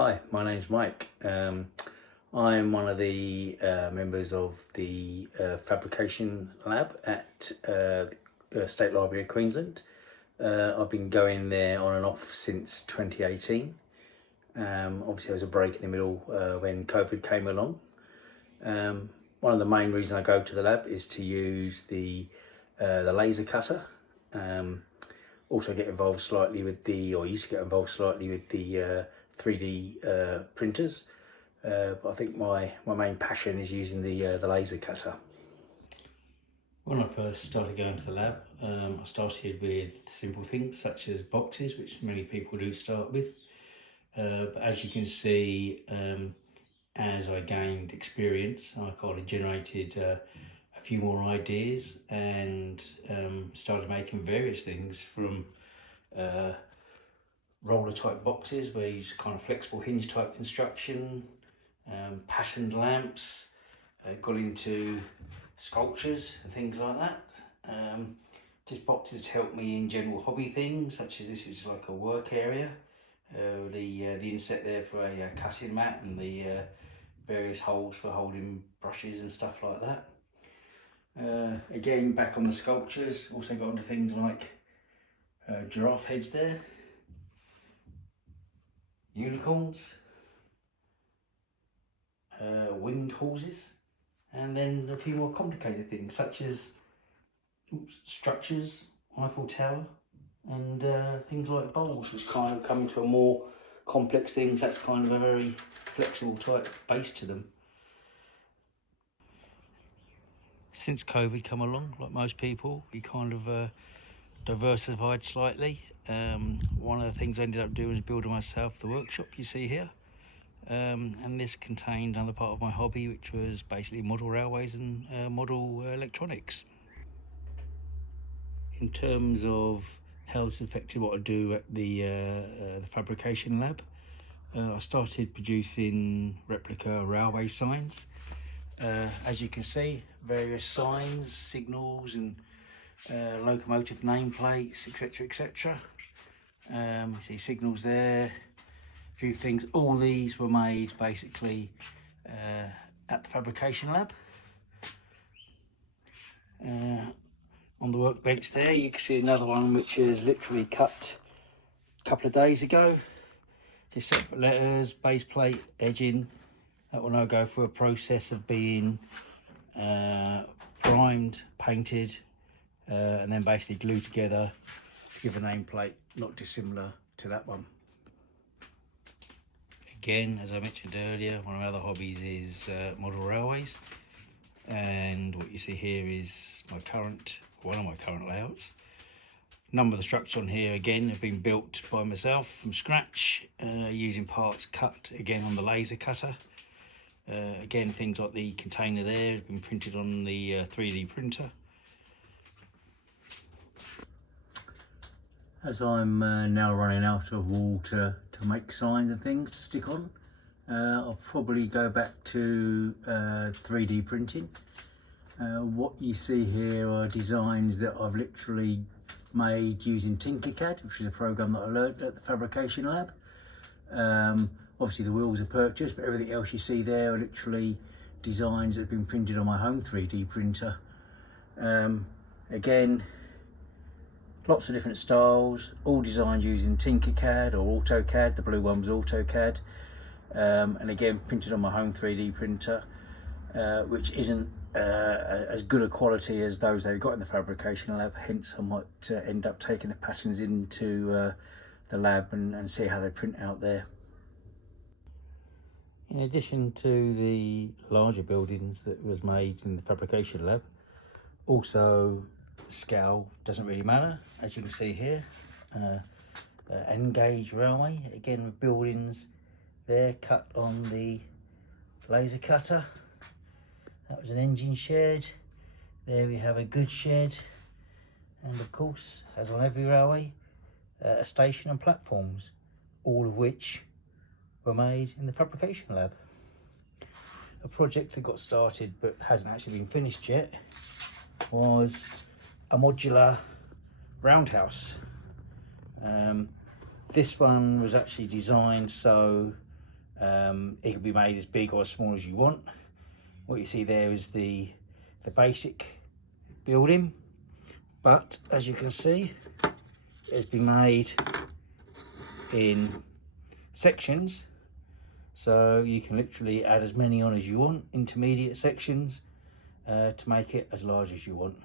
Hi, my name's Mike. I'm one of the members of the fabrication lab at the State Library of Queensland. I've been going there on and off since 2018. Obviously there was a break in the middle when COVID came along. One of the main reasons I go to the lab is to use the laser cutter. Also get involved slightly with or used to get involved slightly with the 3D printers, but I think my main passion is using the laser cutter. When I first started going to the lab, I started with simple things such as boxes, which many people do start with. But as you can see, as I gained experience, I kind of generated a few more ideas and started making various things from roller type boxes where you use kind of flexible hinge type construction, patterned lamps, got into sculptures and things like that. Just boxes to help me in general hobby things, such as this is like a work area, the inset there for a cutting mat and the various holes for holding brushes and stuff like that. Again, back on the sculptures, also got into things like giraffe heads there, unicorns, winged horses, and then a few more complicated things such as structures, Eiffel Tower, and things like bowls, which kind of come to a more complex things. That's kind of a very flexible type base to them. Since COVID come along, like most people, we kind of diversified slightly. One of the things I ended up doing was building myself the workshop you see here, and this contained another part of my hobby, which was basically model railways and model electronics. In terms of how it's affected what I do at the fabrication lab, I started producing replica railway signs. As you can see, various signs, signals and locomotive nameplates, etc, etc. You see signals there, a few things. All these were made basically at the fabrication lab. On the workbench there you can see another one which is literally cut a couple of days ago. Just separate letters, base plate, edging. That will now go through a process of being primed, painted, and then basically glued together to give a nameplate not dissimilar to that one. Again, as I mentioned earlier, one of my other hobbies is model railways, and what you see here is one of my current layouts. A number of the structures on here again have been built by myself from scratch, using parts cut again on the laser cutter. Again, things like the container there have been printed on the 3D printer. As I'm now running out of wool to make signs and things to stick on, I'll probably go back to 3D printing. What you see here are designs that I've literally made using Tinkercad, which is a program that I learned at the fabrication lab. Obviously the wheels are purchased, but everything else you see there are literally designs that have been printed on my home 3D printer. Again, lots of different styles, all designed using Tinkercad or AutoCAD. The blue one was AutoCAD. And again, printed on my home 3D printer, which isn't as good a quality as those they've got in the fabrication lab. Hence, I might end up taking the patterns into the lab and see how they print out there. In addition to the larger buildings that was made in the fabrication lab, also scale doesn't really matter. As you can see here, N gauge railway, again with buildings there cut on the laser cutter. That was an engine shed. There we have a goods shed, and of course, as on every railway, a station and platforms, all of which were made in the fabrication lab. A project that got started but hasn't actually been finished yet was a modular roundhouse. This one was actually designed so It can be made as big or as small as you want. What you see there is the basic building, but as you can see, it's been made in sections, so you can literally add as many on as you want, intermediate sections, to make it as large as you want.